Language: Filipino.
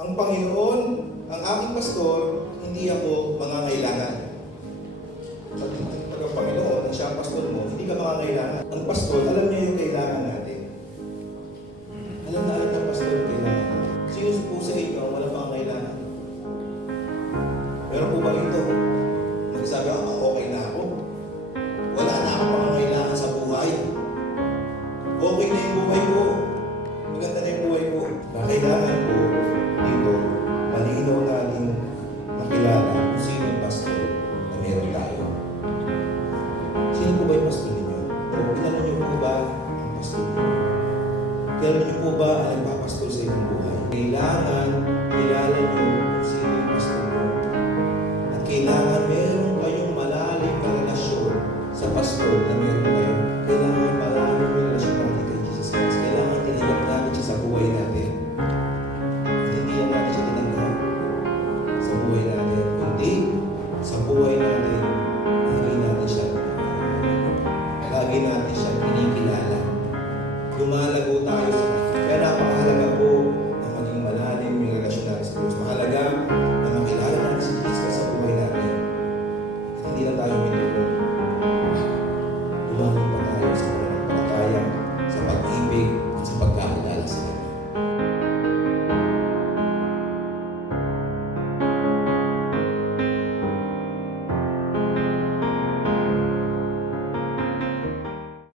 Ang Panginoon, ang aking pastor, hindi ako mangangailangan. Pag ang Panginoon, ang siya ang pastor mo, hindi ka mangangailangan. Ang pastor, alam niya yung kailangan natin. Alam na alam ng pastor yung kailangan natin. Sino po sa inyo ang walang mangangailangan? Meron po ba rito? Nagsabi ako, okay na ako. Wala na akong pangangailangan sa buhay. Okay na yung buhay ko. Maganda na yung buhay ko. Kailangan po dito, malinaw natin makilala kung sino yung pastor na meron tayo. Sino po ba yung pastor ninyo? O kilala niyo po ba ang pastor ninyo? Kilala niyo po ba ang nagpapastor sa inyong buhay? Kailangan kilala niyo kung sino yung pastor mo. At kailangan meron kayong malalim na relasyon sa pastor na meron kayo. Kailangan malalim yung relasyon natin kay Jesus Christ. Kailangan tinanggap natin siya sa buhay natin. Hindi lang natin siya tinanggap sa buhay natin. Kundi sa buhay natin, lagi natin siya kinikilala. Lumalago tayo sa kanya. Kaya napakahalaga po na maging malalim yung relasyon natin sa Diyos. Mahalaga